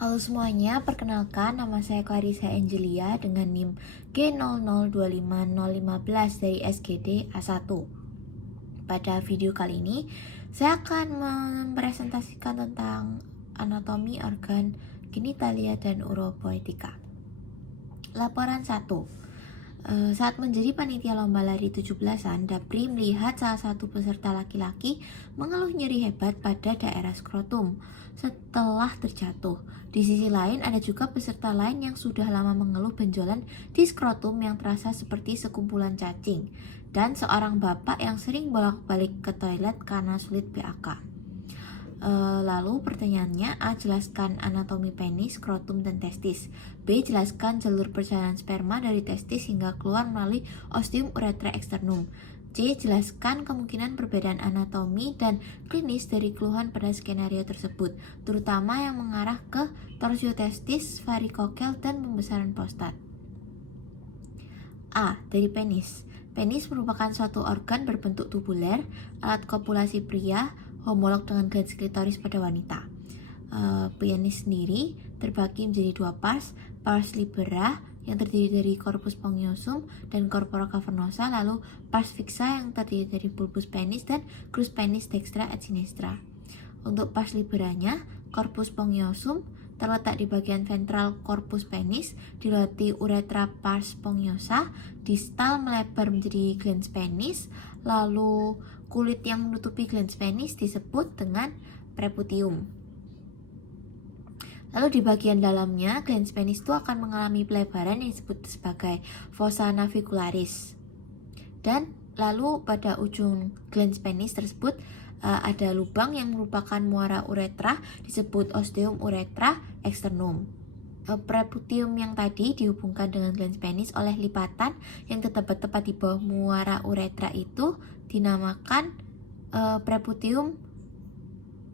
Halo semuanya, perkenalkan nama saya Clarissa Angelia dengan NIM G0025015 dari SGD A1. Pada video kali ini, saya akan mempresentasikan tentang anatomi organ genitalia dan uropoetika. Laporan 1. Saat menjadi panitia lomba lari 17-an, Dapri melihat salah satu peserta laki-laki mengeluh nyeri hebat pada daerah skrotum setelah terjatuh. Di sisi lain, ada juga peserta lain yang sudah lama mengeluh benjolan di skrotum yang terasa seperti sekumpulan cacing, dan seorang bapak yang sering bolak-balik ke toilet karena sulit BAK. Lalu pertanyaannya, A. Jelaskan anatomi penis, skrotum, dan testis. B. Jelaskan jalur perjalanan sperma dari testis hingga keluar melalui ostium uretra externum. C. Jelaskan kemungkinan perbedaan anatomi dan klinis dari keluhan pada skenario tersebut, terutama yang mengarah ke torsio testis, varikokel, dan pembesaran prostat. A. Dari penis. Penis merupakan suatu organ berbentuk tubuler, alat kopulasi pria, homolog dengan glans klitoris pada wanita. Penis sendiri terbagi menjadi dua pars libera yang terdiri dari corpus spongiosum dan corpora cavernosa, lalu pars fixa yang terdiri dari bulbus penis dan crus penis dextra et sinistra. Untuk pars liberanya, corpus spongiosum terletak di bagian ventral corpus penis, dilewati uretra pars spongiosa, distal melebar menjadi glans penis, lalu kulit yang menutupi glans penis disebut dengan preputium. Lalu di bagian dalamnya, glans penis itu akan mengalami pelebaran yang disebut sebagai fossa navicularis. Dan lalu pada ujung glans penis tersebut ada lubang yang merupakan muara uretra, disebut ostium uretra externum. Preputium yang tadi dihubungkan dengan glans penis oleh lipatan yang terdapat tepat di bawah muara uretra itu dinamakan preputium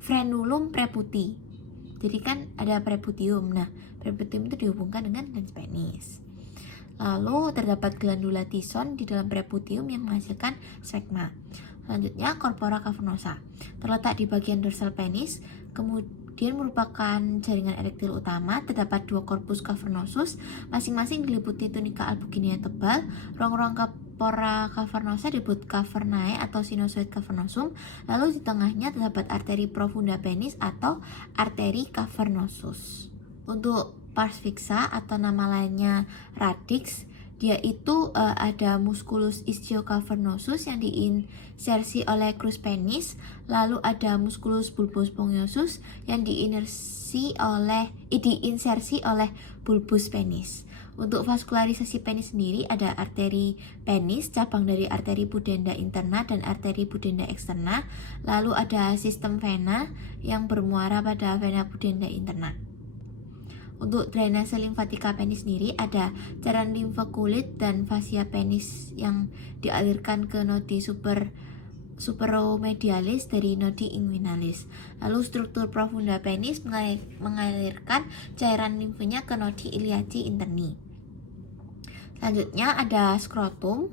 frenulum preputi. Jadi kan ada preputium. Nah, preputium itu dihubungkan dengan glans penis. Lalu terdapat glandula tison di dalam preputium yang menghasilkan sperma. Selanjutnya, corpora cavernosa terletak di bagian dorsal penis, kemudian merupakan jaringan erektil utama. Terdapat dua corpus cavernosus, masing-masing diliputi tunika albuginea tebal. Ruang-ruang corpora cavernosa disebut cavernae atau sinusoid cavernosum. Lalu di tengahnya terdapat arteri profunda penis atau arteri cavernosus. Untuk pars fixa atau nama lainnya radix, dia itu ada musculus ischiocavernosus yang diinsersi oleh crus penis, lalu ada musculus bulbus spongiosus yang diinsersi oleh bulbus penis. Untuk vaskularisasi penis sendiri ada arteri penis, cabang dari arteri pudenda interna dan arteri pudenda eksterna, lalu ada sistem vena yang bermuara pada vena pudenda interna. Untuk drainase limfatika penis sendiri ada cairan limfa kulit dan fascia penis yang dialirkan ke nodi superomedialis dari nodi inguinalis. Lalu struktur profunda penis mengalirkan cairan limfanya ke nodi iliaci interni. Selanjutnya ada skrotum.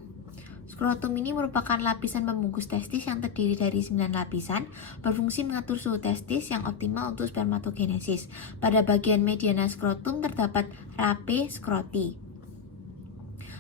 Skrotum ini merupakan lapisan pembungkus testis yang terdiri dari 9 lapisan, berfungsi mengatur suhu testis yang optimal untuk spermatogenesis. Pada bagian mediana skrotum terdapat rape skroti.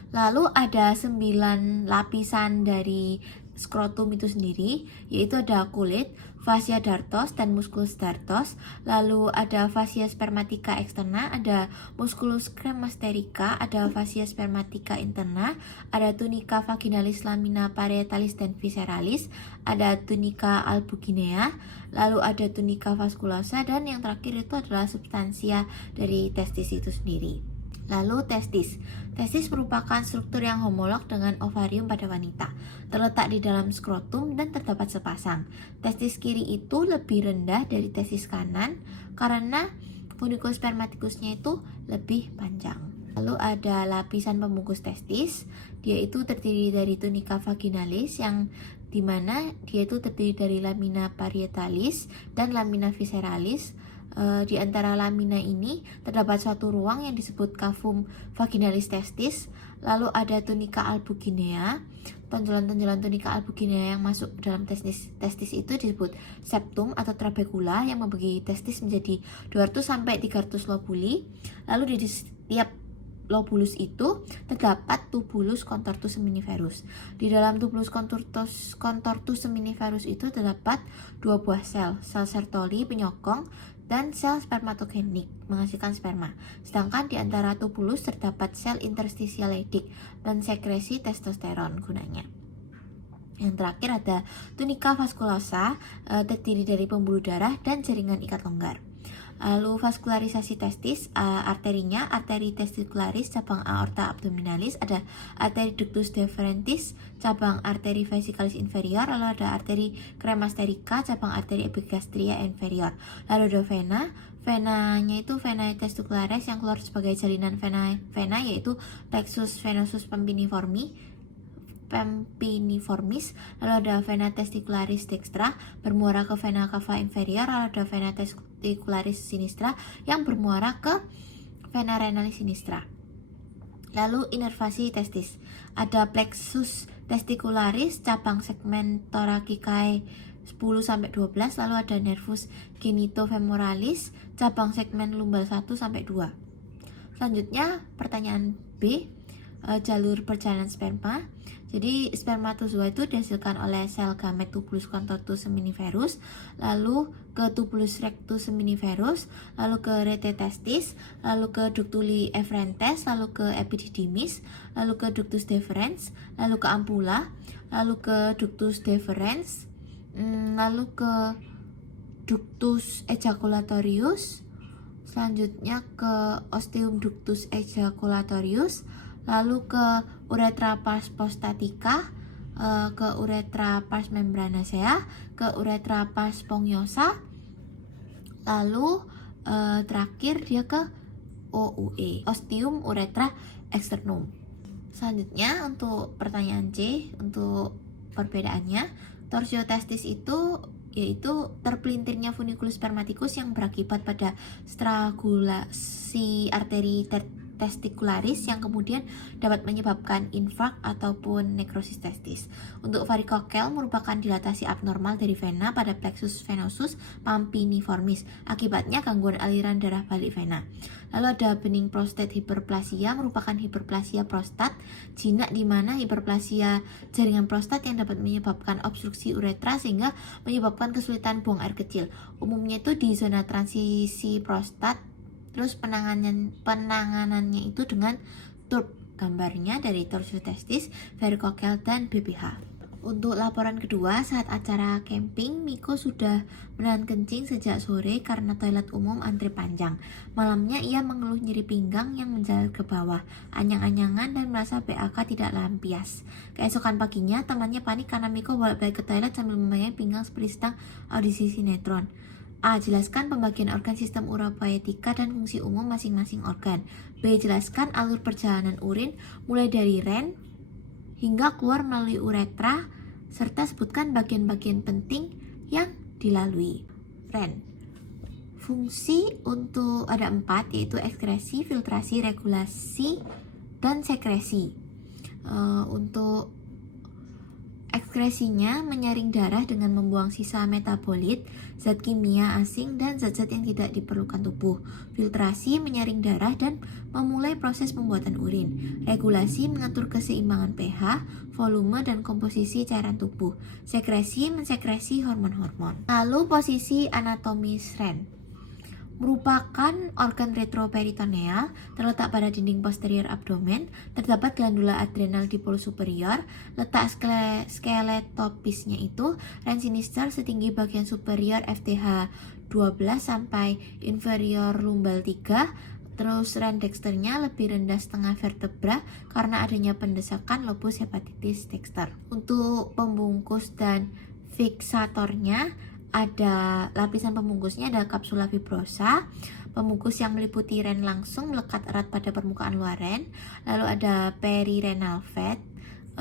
Lalu ada 9 lapisan dari skrotum itu sendiri, yaitu ada kulit, fascia dartos dan musculus dartos, lalu ada fascia spermatica externa, ada musculus cremasterica, ada fascia spermatica interna, ada tunica vaginalis lamina parietalis dan visceralis, ada tunica albuginea, lalu ada tunica vasculosa, dan yang terakhir itu adalah substansia dari testis itu sendiri. Lalu testis. Testis merupakan struktur yang homolog dengan ovarium pada wanita. Terletak di dalam skrotum dan terdapat sepasang. Testis kiri itu lebih rendah dari testis kanan karena funiculus spermaticusnya itu lebih panjang. Lalu ada lapisan pembungkus testis. Dia itu terdiri dari tunica vaginalis yang dimana dia itu terdiri dari lamina parietalis dan lamina visceralis. Di antara lamina ini terdapat suatu ruang yang disebut cavum vaginalis testis, lalu ada tunica albuginea. Tonjolan-tonjolan tunica albuginea yang masuk dalam testis itu disebut septum atau trabecula yang membagi testis menjadi 200-300 lobuli. Lalu di setiap lobulus itu terdapat tubulus contortus seminiferus. Di dalam tubulus contortus seminiferus itu terdapat 2 buah sel Sertoli penyokong dan sel spermatogenik menghasilkan sperma. Sedangkan di antara tubulus terdapat sel interstitial Leydig dan sekresi testosteron gunanya. Yang terakhir ada tunica vasculosa, terdiri dari pembuluh darah dan jaringan ikat longgar. Lalu vaskularisasi testis, arterinya arteri testicularis cabang aorta abdominalis, ada arteri ductus deferentis cabang arteri vesicalis inferior, lalu ada arteri cremasterica cabang arteri epigastria inferior. Lalu ada venanya itu vena testicularis yang keluar sebagai jalinan vena yaitu plexus venosus pampiniformis, lalu ada vena testicularis dextra bermuara ke vena cava inferior, lalu ada vena testicularis sinistra yang bermuara ke vena renalis sinistra. Lalu inervasi testis, ada plexus testicularis cabang segmen thoracicae 10-12, lalu ada nervus genitofemoralis cabang segmen lumbal 1-2. Selanjutnya pertanyaan B, jalur perjalanan sperma. Jadi spermatozoa itu dihasilkan oleh sel gamet tubulus contortus seminiferus, lalu ke tubulus rectus seminiferus, lalu ke rete testis, lalu ke ductuli efferentes, lalu ke epididymis, lalu ke ductus deferens, lalu ke ampula, lalu ke ductus deferens, lalu ke ductus ejaculatorius, selanjutnya ke ostium ductus ejaculatorius, lalu ke uretra pars prostatica, ke uretra pars membranacea, ke uretra pars sponggiosa, lalu terakhir dia ke OUE, ostium uretra externum. Selanjutnya untuk pertanyaan C, untuk perbedaannya, torsiotestis itu yaitu terpelintirnya funiculus spermaticus yang berakibat pada strangulasi arteri testicularis yang kemudian dapat menyebabkan infark ataupun nekrosis testis. Untuk varikokel merupakan dilatasi abnormal dari vena pada plexus venosus pampiniformis, akibatnya gangguan aliran darah balik vena. Lalu ada bening prostat hiperplasia, merupakan hiperplasia prostat jinak di mana hiperplasia jaringan prostat yang dapat menyebabkan obstruksi uretra sehingga menyebabkan kesulitan buang air kecil. Umumnya itu di zona transisi prostat. Terus penanganannya itu dengan TURP, gambarnya dari torsiotestis, varikokel, dan BPH. Untuk laporan kedua, saat acara camping, Miko sudah menahan kencing sejak sore karena toilet umum antri panjang. Malamnya ia mengeluh nyeri pinggang yang menjalar ke bawah, anyang-anyangan, dan merasa BAK tidak lampias. Keesokan paginya, temannya panik karena Miko bolak-balik ke toilet sambil memegang pinggang seperti sedang audisi sinetron. A. Jelaskan pembagian organ sistem uropoietika dan fungsi umum masing-masing organ. B. Jelaskan alur perjalanan urin mulai dari ren hingga keluar melalui uretra, serta sebutkan bagian-bagian penting yang dilalui. Ren. Fungsi untuk ada 4, yaitu ekskresi, filtrasi, regulasi, dan sekresi. Untuk ekskresinya menyaring darah dengan membuang sisa metabolit, zat kimia asing, dan zat-zat yang tidak diperlukan tubuh. Filtrasi menyaring darah dan memulai proses pembuatan urin. Regulasi mengatur keseimbangan pH, volume, dan komposisi cairan tubuh. Sekresi mensekresi hormon-hormon. Lalu posisi anatomis ren merupakan organ retroperitoneal terletak pada dinding posterior abdomen. Terdapat glandula adrenal di pol superior. Letak skeletopisnya itu ren sinister setinggi bagian superior FTH 12 sampai inferior lumbal 3. Terus ren dexternya lebih rendah setengah vertebra karena adanya pendesakan lobus hepatitis dexter. Untuk pembungkus dan fiksatornya, ada lapisan pembungkusnya ada kapsula fibrosa, pembungkus yang meliputi ren langsung melekat erat pada permukaan luar ren. Lalu ada perirenal fat,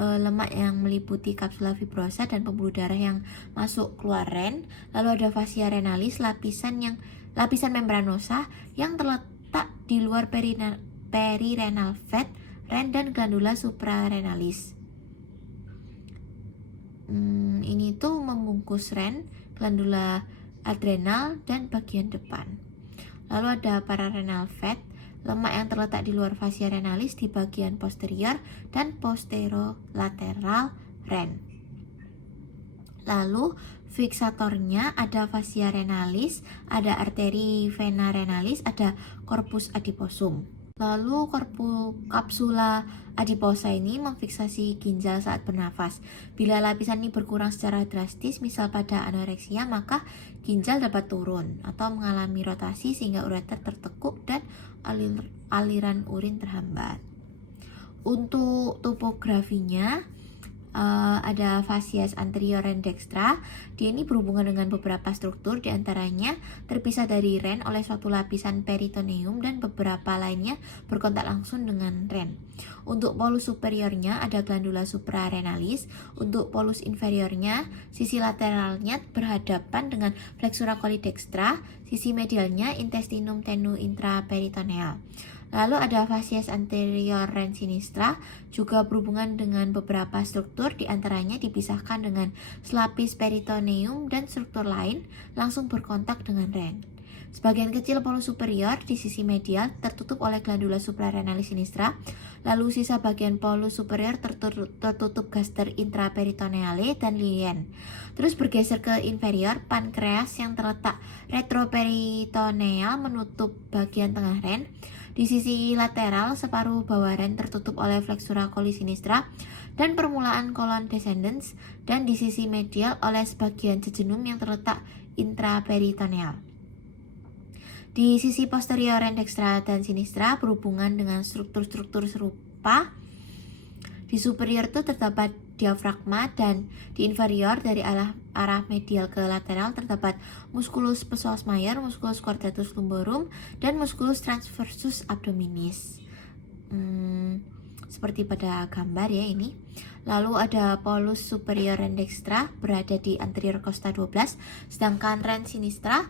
lemak yang meliputi kapsula fibrosa dan pembuluh darah yang masuk keluar ren. Lalu ada fascia renalis, lapisan yang lapisan membranosa yang terletak di luar perirenal fat, ren, dan glandula suprarenalis. Ini tuh membungkus ren, glandula adrenal, dan bagian depan. Lalu ada pararenal fat, lemak yang terletak di luar fascia renalis di bagian posterior dan posterolateral ren. Lalu fiksatornya ada fascia renalis, ada arteri vena renalis, ada corpus adiposum. Lalu kapsula adiposa ini memfiksasi ginjal saat bernafas. Bila lapisan ini berkurang secara drastis, misal pada anoreksia, maka ginjal dapat turun atau mengalami rotasi sehingga ureter tertekuk dan aliran urin terhambat. Untuk topografinya, ada fasies anterior ren dextra. Dia ini berhubungan dengan beberapa struktur, diantaranya terpisah dari ren oleh suatu lapisan peritoneum dan beberapa lainnya berkontak langsung dengan ren. Untuk polus superiornya ada glandula suprarenalis. Untuk polus inferiornya, sisi lateralnya berhadapan dengan flexura coli dextra, sisi medialnya intestinum tenu intraperitoneal. Lalu ada fasies anterior ren sinistra, juga berhubungan dengan beberapa struktur, diantaranya dipisahkan dengan selapis peritoneum dan struktur lain langsung berkontak dengan ren. Sebagian kecil polus superior di sisi medial tertutup oleh glandula suprarenalis sinistra, lalu sisa bagian polus superior tertutup gaster intraperitoneale dan lien. Terus bergeser ke inferior, pankreas yang terletak retroperitoneal menutup bagian tengah ren. Di sisi lateral, separuh bawah ren tertutup oleh flexura coli sinistra dan permulaan colon descendens, dan di sisi medial oleh sebagian jejunum yang terletak intraperitoneal. Di sisi posterior ren dextra dan sinistra berhubungan dengan struktur-struktur serupa. Di superior itu terdapat diafragma, dan di inferior dari arah medial ke lateral terdapat musculus psoas major, musculus quadratus lumborum, dan musculus transversus abdominis. Seperti pada gambar ya ini. Lalu ada polus superior ren dextra berada di anterior costa 12, sedangkan ren sinistra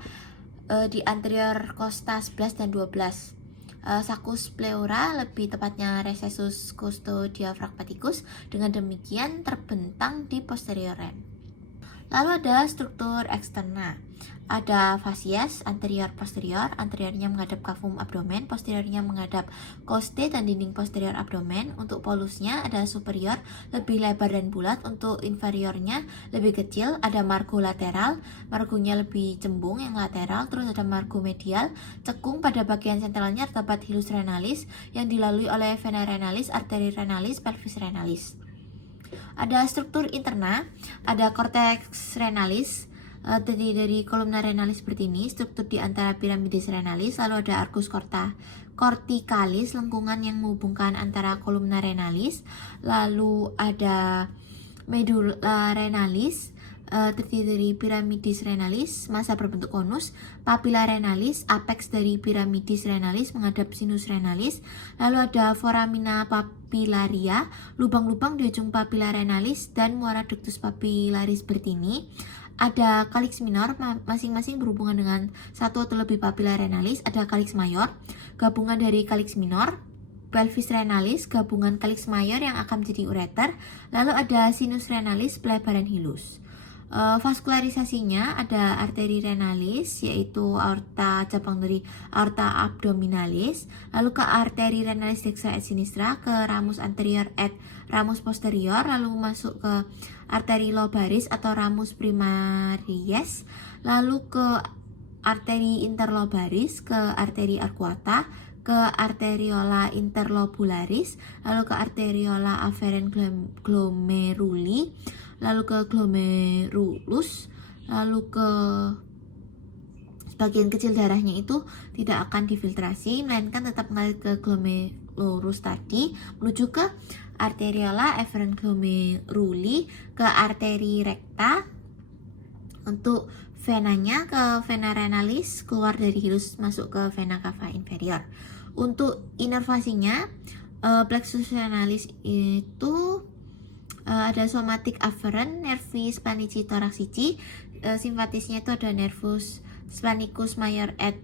di anterior costa 11 dan 12. Saccus pleura, lebih tepatnya recessus costodiaphragmaticus, dengan demikian terbentang di posterior ren. Lalu ada struktur eksterna. Ada fasies anterior posterior, anteriornya menghadap cavum abdomen, posteriornya menghadap coste dan dinding posterior abdomen. Untuk polusnya ada superior lebih lebar dan bulat, untuk inferiornya lebih kecil. Ada margo lateral, margonya lebih cembung yang lateral. Terus ada margo medial, cekung. Pada bagian sentralnya terdapat hilus renalis yang dilalui oleh vena renalis, arteri renalis, pelvis renalis. Ada struktur interna, ada cortex renalis, terdiri dari kolumna renalis seperti ini, struktur di antara piramidis renalis. Lalu ada arcus corticalis, lengkungan yang menghubungkan antara kolumna renalis. Lalu ada medulla renalis, terdiri dari piramidis renalis, massa berbentuk konus, papilla renalis, apex dari piramidis renalis menghadap sinus renalis. Lalu ada foramina papillaria, lubang-lubang di ujung papilla renalis, dan muara ductus papillaris seperti ini. Ada calyx minor, masing-masing berhubungan dengan satu atau lebih papilla renalis. Ada calyx mayor, gabungan dari calyx minor. Pelvis renalis, gabungan calyx mayor yang akan menjadi ureter. Lalu ada sinus renalis, pelebaran hilus. Vaskularisasinya ada arteri renalis, yaitu aorta cabang dari aorta abdominalis, lalu ke arteri renalis dextra et sinistra, ke ramus anterior et ramus posterior, lalu masuk ke arteri lobaris atau ramus primaries, lalu ke arteri interlobaris, ke arteri arcuata, ke arteriola interlobularis, lalu ke arteriola afferent glomeruli, lalu ke glomerulus, lalu ke sebagian kecil darahnya itu tidak akan difiltrasi, melainkan tetap mengalir ke glomerulus tadi, menuju ke arteriola efferent glomeruli, ke arteri recta. Untuk venanya ke vena renalis, keluar dari hilus masuk ke vena cava inferior. Untuk inervasinya, plexus renalis itu ada somatic afferent, nervis planici thoracici, simpatisnya itu ada nervus splanchnicus major et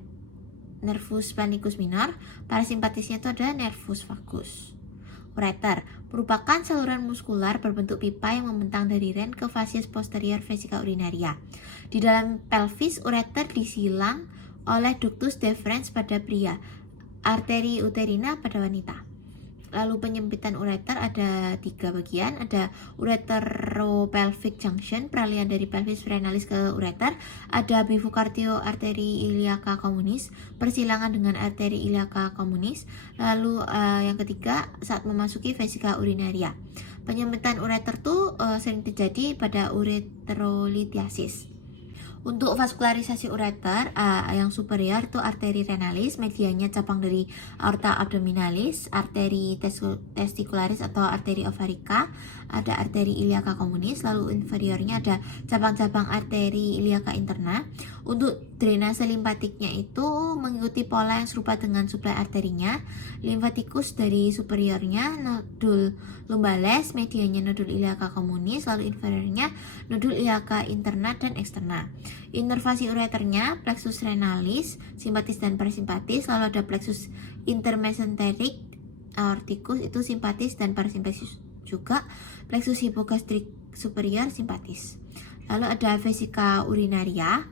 nervus splanchnicus minor. Parasimpatisnya itu ada nervus vagus. Ureter merupakan saluran muskular berbentuk pipa yang membentang dari ren ke fasies posterior vesica urinaria. Di dalam pelvis, ureter disilang oleh ductus deferens pada pria, arteri uterina pada wanita. Lalu penyempitan ureter ada 3 bagian, ada ureteropelvic junction, peralihan dari pelvis frenalis ke ureter, ada bifurcatio arteri iliaca communis, persilangan dengan arteri iliaca communis, lalu yang ketiga saat memasuki vesica urinaria. Penyempitan ureter tuh sering terjadi pada ureterolithiasis. Untuk vaskularisasi ureter yang superior itu arteri renalis, medianya cabang dari aorta abdominalis, arteri testicularis atau arteri ovarica, ada arteri iliaca communis, lalu inferiornya ada cabang-cabang arteri iliaca interna. Untuk drainase limpatiknya itu mengikuti pola yang serupa dengan suplai arterinya. Limfatikus dari superiornya nodul lumbales, medianya nodul iliaca communis, lalu inferiornya nodul iliaca interna dan eksterna. Inervasi ureternya plexus renalis, simpatis dan parasimpatis, lalu ada plexus intermesenteric aorticus itu simpatis dan parasimpatis juga, plexus hypogastrik superior simpatis. Lalu ada vesica urinaria.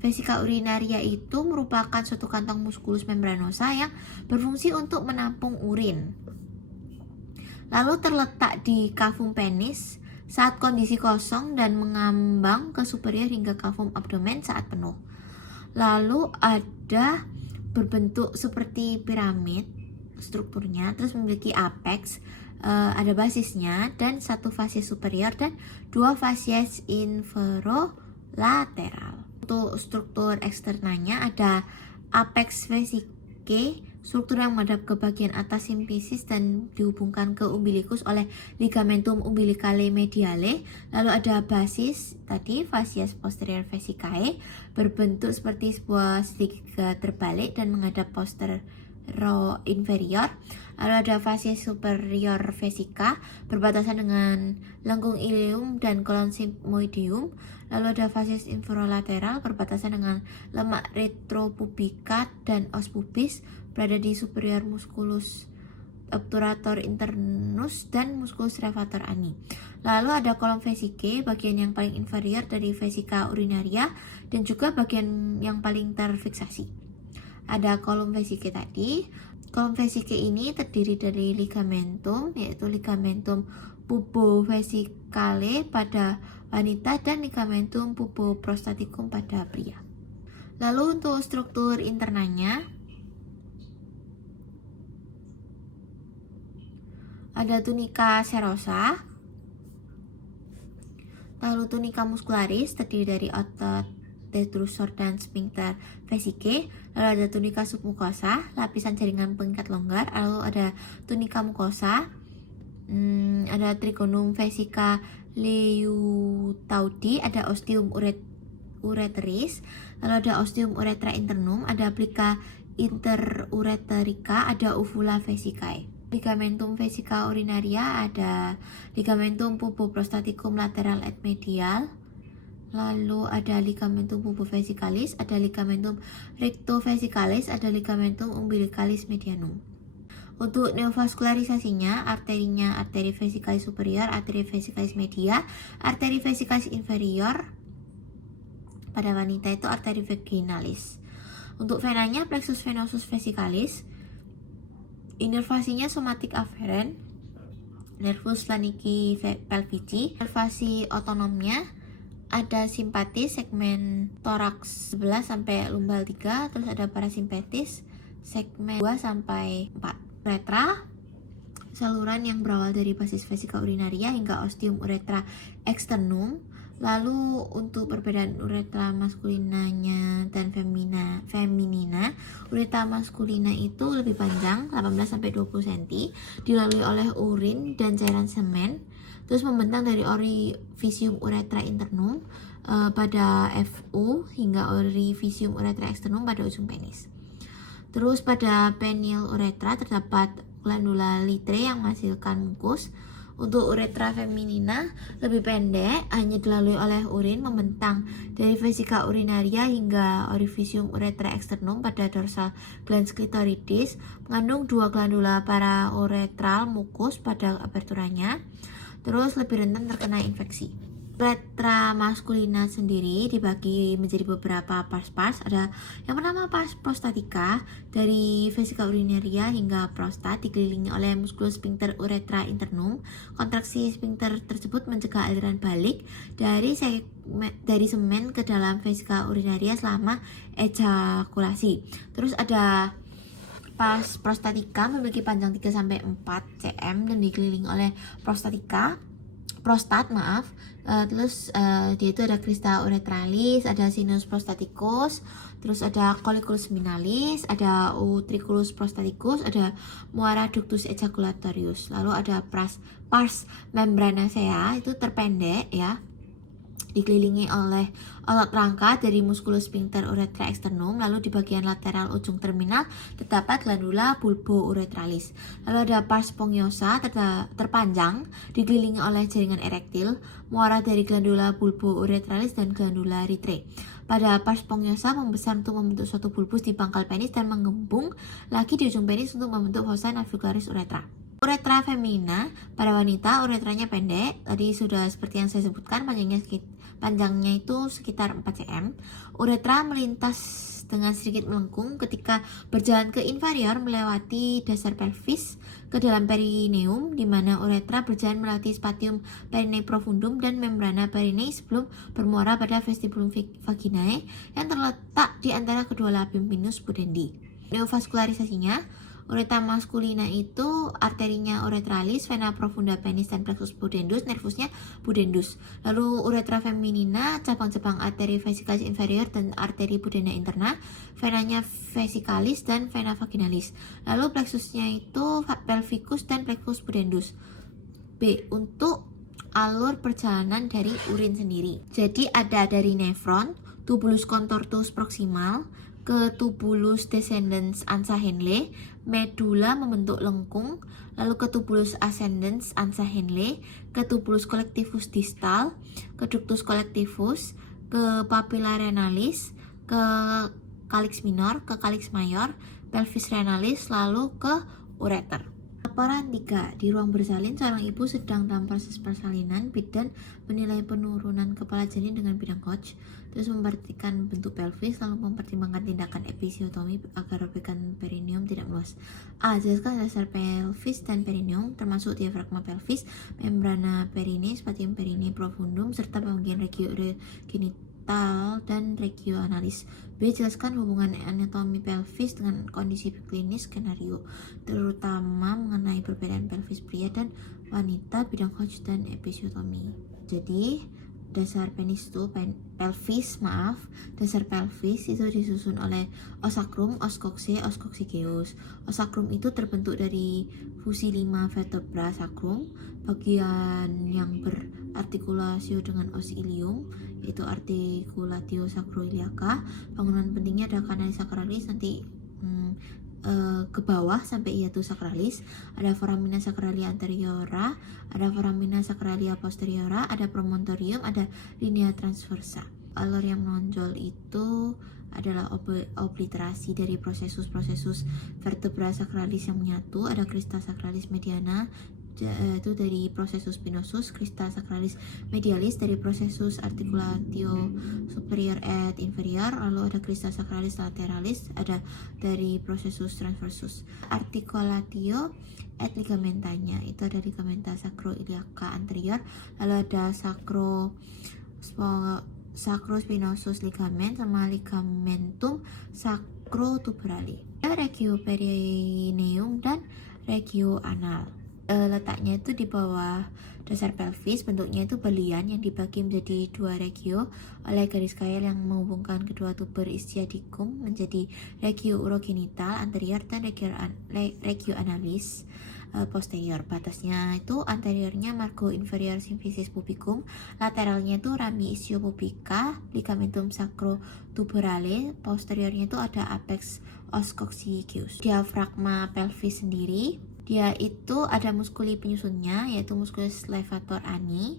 Vesica urinaria itu merupakan suatu kantong muskulus membranosa yang berfungsi untuk menampung urin. Lalu terletak di cavum penis saat kondisi kosong dan mengambang ke superior hingga cavum abdomen saat penuh. Lalu ada berbentuk seperti piramid strukturnya, terus memiliki apex, ada basisnya dan 1 fasies superior dan 2 fasies inferolateral. Untuk struktur eksternanya ada apex vesicae, struktur yang menghadap ke bagian atas simfisis dan dihubungkan ke umbilicus oleh ligamentum umbilicale mediale. Lalu ada basis tadi, fasies posterior vesicae, berbentuk seperti sebuah segitiga terbalik dan menghadap posterior inferior. Lalu ada fasies superior vesica, berbatasan dengan lengkung ileum dan kolon sigmoideum. Lalu ada fasies inferolateral, berbatasan dengan lemak retropubica dan os pubis, berada di superior musculus obturator internus dan musculus levator ani. Lalu ada kolom vesicae, bagian yang paling inferior dari vesica urinaria dan juga bagian yang paling terfiksasi. Ada kolom vesicae tadi. Kolom vesicae ini terdiri dari ligamentum, yaitu ligamentum pubovesikale pada wanita dan ligamentum puboprostaticum pada pria. Lalu untuk struktur internanya ada tunica serosa, lalu tunica muscularis terdiri dari otot detrusor dan sphincter vesicae, lalu ada tunica submucosa, lapisan jaringan pengikat longgar, lalu ada tunica mucosa, ada trigonum vesica leutaudi, ada ostium ureteris, lalu ada ostium uretra internum, ada plica interureterica, ada uvula vesicae. Ligamentum vesica urinaria ada ligamentum puboprostaticum lateral et medial, lalu ada ligamentum pubovesicalis, ada ligamentum rectovesicalis, ada ligamentum umbilicalis medianum. Untuk neovaskularisasinya, arterinya arteri vesicalis superior, arteri vesicalis media, arteri vesicalis inferior. Pada wanita itu arteri vaginalis. Untuk venanya plexus venosus vesicalis. Inervasinya somatic afferent, nervus planici pelvici. Inervasi otonomnya ada simpatis segmen toraks 11 sampai lumbal 3, terus ada parasimpatis segmen 2 sampai 4. Uretra, saluran yang berawal dari basis vesica urinaria hingga ostium uretra externum. Lalu untuk perbedaan uretra maskulinanya dan feminina, uretra maskulina itu lebih panjang 18-20 cm, dilalui oleh urin dan cairan semen, terus membentang dari orifisium uretra internum pada FU hingga orifisium uretra externum pada ujung penis. Terus pada penile uretra terdapat glandula litre yang menghasilkan mukus. Untuk uretra feminina lebih pendek, hanya dilalui oleh urin membentang dari vesika urinaria hingga orifisium uretra externum pada dorsal glans clitoridis, mengandung 2 glandula parauretral mukus pada aperturanya, terus lebih rentan terkena infeksi. Uretra maskulina sendiri dibagi menjadi beberapa pars-pars. Ada yang pertama pars prostatica, dari vesika urinaria hingga prostat dikelilingi oleh muskulus sphincter uretra internum. Kontraksi sphincter tersebut mencegah aliran balik dari semen ke dalam vesika urinaria selama ejakulasi. Terus ada pars prostatica memiliki panjang 3-4 cm dan dikelilingi oleh prostat. Terus dia itu ada crista uretralis, ada sinus prostaticus, terus ada colliculus seminalis, ada utriculus prostaticus, ada muara ductus ejaculatorius. Lalu ada pars membranacea, itu terpendek ya, dikelilingi oleh otot rangka dari musculus sphincter uretra externum. Lalu di bagian lateral ujung terminal terdapat glandula bulbouretralis. Lalu ada pars spongiosa terpanjang dikelilingi oleh jaringan erektil, muara dari glandula bulbouretralis dan glandula retrae. Pada pars spongiosa membesar untuk membentuk suatu bulbus di pangkal penis dan mengembung lagi di ujung penis untuk membentuk fossa navicularis uretra. Uretra femina pada wanita uretranya pendek, tadi sudah seperti yang saya sebutkan, panjangnya itu sekitar 4 cm. Uretra melintas dengan sedikit melengkung ketika berjalan ke inferior melewati dasar pelvis ke dalam perineum, di mana uretra berjalan melewati spatium perineum profundum dan membrana perineum sebelum bermuara pada vestibulum vaginae yang terletak di antara kedua labia minus pudendi. Neovaskularisasinya, uretra maskulina itu arterinya uretralis, vena profunda penis dan plexus pudendus, nervusnya pudendus. Lalu uretra feminina, cabang-cabang arteri vesikalis inferior dan arteri pudenda interna, venanya vesikalis dan vena vaginalis. Lalu plexusnya itu pelvicus dan plexus pudendus. B. Untuk alur perjalanan dari urin sendiri. Jadi ada dari nefron, tubulus contortus proximal, ke tubulus descendens ansa Henle, medula membentuk lengkung, lalu ke tubulus ascendens ansa Henle, ke tubulus collectivus distal, ke ductus collectivus, ke papilla renalis, ke calyx minor, ke calyx mayor, pelvis renalis, lalu ke ureter. Laporan 3. Di ruang bersalin, seorang ibu sedang dalam proses persalinan. Bidan menilai penurunan kepala janin dengan bidang Koch, terus memperhatikan bentuk pelvis, lalu mempertimbangkan tindakan episiotomi agar robekan perineum tidak meluas. A. Jelaskan dasar pelvis dan perineum, termasuk diafragma pelvis, membrana perineum, spatium perineum profundum, serta pembagian regio genital dan regio analis. B. Jelaskan hubungan anatomi pelvis dengan kondisi klinis skenario, terutama mengenai perbedaan pelvis pria dan wanita, bidang Koch dan episiotomi. Jadi dasar dasar pelvis itu disusun oleh osakrum, oskokse, oskoksigeus. Osakrum itu terbentuk dari fusi 5 vertebra sakrum, bagian yang berartikulasi dengan os ilium, yaitu articulatio sacroiliaca. Bangunan pentingnya ada canalis sacralis, nanti ke bawah sampai hiatus sacralis, ada foramina sacralia anteriora, ada foramina sacralia posteriora, ada promontorium, ada linea transversa. Alur yang menonjol itu adalah obliterasi dari prosesus vertebra sacralis yang menyatu, ada crista sacralis mediana, itu dari prosesus spinosus, crista sacralis medialis dari prosesus articulatio superior et inferior, lalu ada crista sacralis lateralis, ada dari prosesus transversus. Articulatio et ligamentanya, itu ada ligamenta sacroiliaca anterior, lalu ada sacrospinosus ligament sama ligamentum sacrotuberali. Regio perineum dan regio anal. Letaknya itu di bawah dasar pelvis, bentuknya itu berlian yang dibagi menjadi 2 regio oleh garis kail yang menghubungkan kedua tuber ischiadicum menjadi regio urogenital anterior dan regio analis posterior. Batasnya itu anteriornya margo inferior symphysis pubicum, lateralnya itu rami ischiopubica, ligamentum sacrotuberale, posteriornya itu ada apex oskoccygeus. Diafragma pelvis sendiri Dia itu ada muskuli penyusunnya, yaitu musculus levator ani.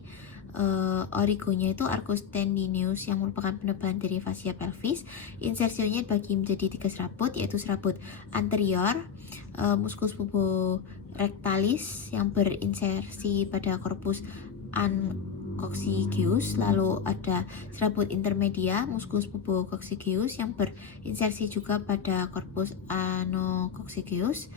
Origonya itu arcus tendineus yang merupakan penebalan dari fascia pelvis. Insersionya dibagi menjadi 3 serabut, yaitu serabut anterior, musculus puborectalis yang berinsersi pada corpus coccygeus. Lalu ada serabut intermedia, musculus pubococcygeus yang berinsersi juga pada corpus anococcygeus.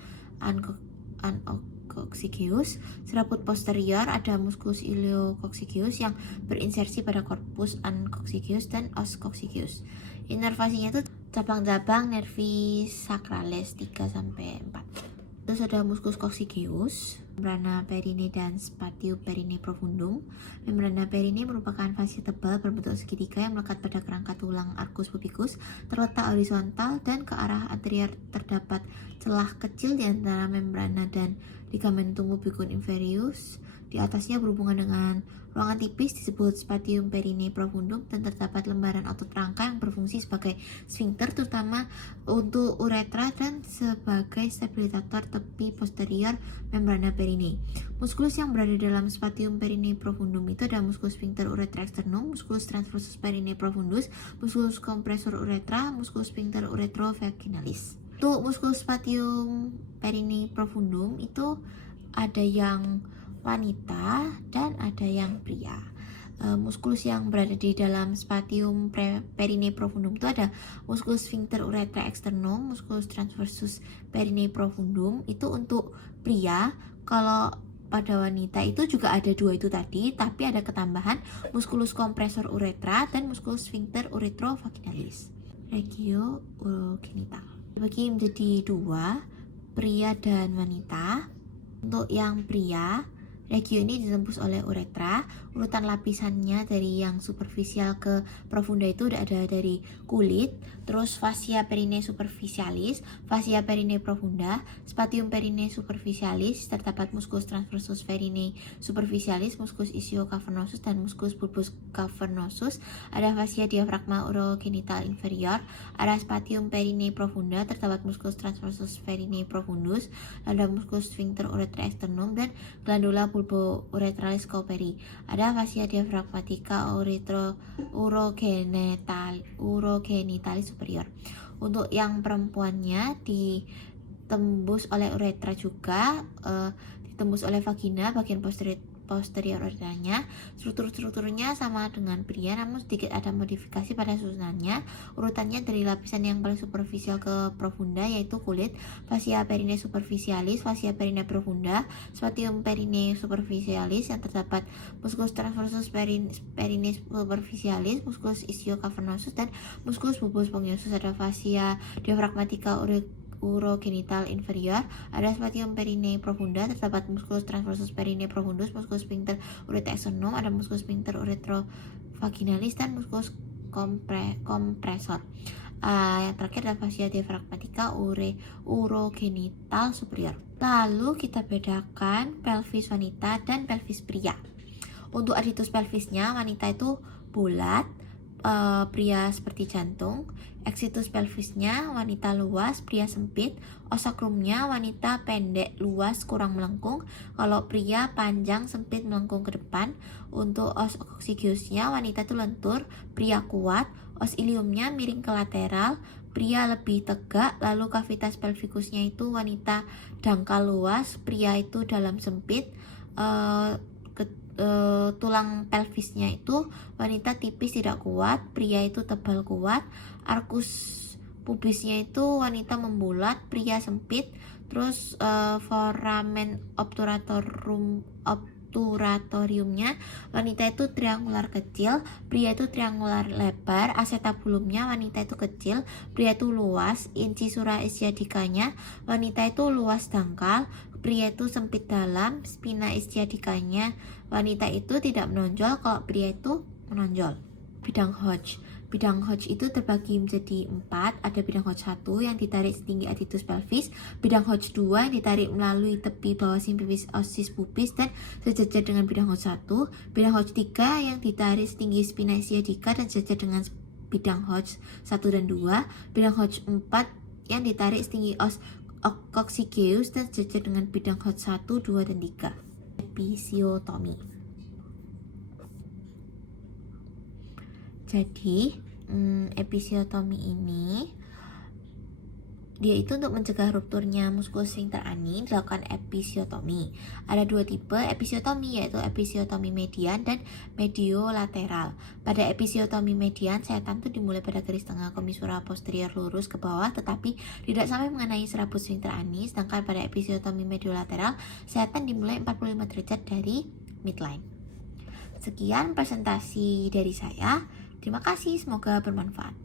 Coccygeus. Serabut posterior ada musculus ileococcygeus yang berinsersi pada corpus uncoccygeus dan os coccygeus. Inervasinya itu cabang-cabang nervi sacralis 3-4. Terus ada musculus coccygeus, membrana perine dan spatium perine profundum. Membrana perine merupakan fascia tebal berbentuk segitiga yang melekat pada kerangka tulang arcus pubicus, terletak horizontal dan ke arah anterior. Terdapat celah kecil di antara membrana dan ligamentum pubicum inferius. Di atasnya berhubungan dengan ruangan tipis disebut spatium perine profundum, dan terdapat lembaran otot rangka yang berfungsi sebagai sphincter terutama untuk uretra dan sebagai stabilisator tepi posterior membrana perine. Muskulus yang berada dalam spatium perine profundum itu ada musculus sphincter uretra externum, musculus transversus perine profundus, musculus compressor uretra, musculus sphincter uretrovaginalis. Untuk musculus spatium perine profundum itu ada yang wanita dan ada yang pria. Muskulus yang berada di dalam spatium perine profundum itu ada musculus sphincter uretra externum, musculus transversus perine profundum itu untuk pria. Kalau pada wanita itu juga ada 2 itu tadi, tapi ada ketambahan musculus compressor uretra dan musculus sphincter uretrovaginalis. Regio urogenital dibagi menjadi 2, pria dan wanita. Untuk yang pria, regio ini ditembus oleh uretra. Urutan lapisannya dari yang superficial ke profunda itu ada dari kulit, terus fascia perine superficialis, fascia perine profunda, spatium perine superficialis, terdapat musculus transversus perine superficialis, musculus ischiocavernosus dan musculus bulbus cavernosus. Ada fascia diafragma urogenital inferior, ada spatium perine profunda, terdapat musculus transversus perine profundus, ada musculus sphincter uretra externum dan glandula bulbo-uretralis Cowperi. Ada fascia diafragmatica urogenitalis superior. Untuk yang perempuannya ditembus oleh uretra juga, ditembus oleh vagina bagian posterior uretranya. Strukturnya sama dengan pria, namun sedikit ada modifikasi pada susunannya. Urutannya dari lapisan yang paling superficial ke profunda, yaitu kulit, fascia perine superficialis, fascia perine profunda, spatium perine superficialis yang terdapat musculus transversus perine superficialis, musculus ischiocavernosus dan musculus bulbus spongiosus. Ada fascia diafragmatica urogenital inferior, ada spatium perine profunda, terdapat musculus transversus perine profundus, musculus sphincter uretra externum, ada musculus sphincter uretrovaginalis dan musculus compressor. Yang terakhir adalah fascia diafragmatica urogenital superior. Lalu kita bedakan pelvis wanita dan pelvis pria. Untuk aditus pelvisnya, wanita itu bulat, pria seperti jantung. Exitus pelvisnya wanita luas, pria sempit. Osakrumnya wanita pendek, luas, kurang melengkung. Kalau pria panjang, sempit, melengkung ke depan. Untuk os coccygeusnya wanita itu lentur, pria kuat. Os iliumnya miring ke lateral, pria lebih tegak. Lalu kavitas pelvikusnya itu wanita dangkal luas, pria itu dalam sempit. Tulang pelvisnya itu wanita tipis tidak kuat, pria itu tebal kuat. Arcus pubisnya itu wanita membulat, pria sempit. Terus foramen obturatoriumnya wanita itu triangular kecil, pria itu triangular lebar. Acetabulumnya wanita itu kecil, pria itu luas. Incisura ischiadicanya wanita itu luas dangkal, pria itu sempit dalam. Spina ischiadicanya wanita itu tidak menonjol, kalau pria itu menonjol. Bidang Hodge itu terbagi menjadi 4. Ada bidang Hodge 1 yang ditarik setinggi aditus pelvis, bidang Hodge 2 yang ditarik melalui tepi bawah simpipis osis pubis dan sejajar dengan bidang Hodge 1, bidang Hodge 3 yang ditarik setinggi spina ischiadica dan sejajar dengan bidang Hodge 1 dan 2, bidang Hodge 4 yang ditarik setinggi os coccygeus dan sejajar dengan bidang HOT 1, 2, dan 3. Episiotomi. Jadi, episiotomi ini dia itu untuk mencegah rupturnya muskulus sphincter ani dilakukan episiotomi. Ada dua tipe episiotomi, yaitu episiotomi median dan mediolateral. Pada episiotomi median, sayatan itu dimulai pada garis tengah komisura posterior lurus ke bawah tetapi tidak sampai mengenai serabut sphincter ani. Sedangkan pada episiotomi mediolateral, sayatan dimulai 45 derajat dari midline. Sekian presentasi dari saya. Terima kasih, semoga bermanfaat.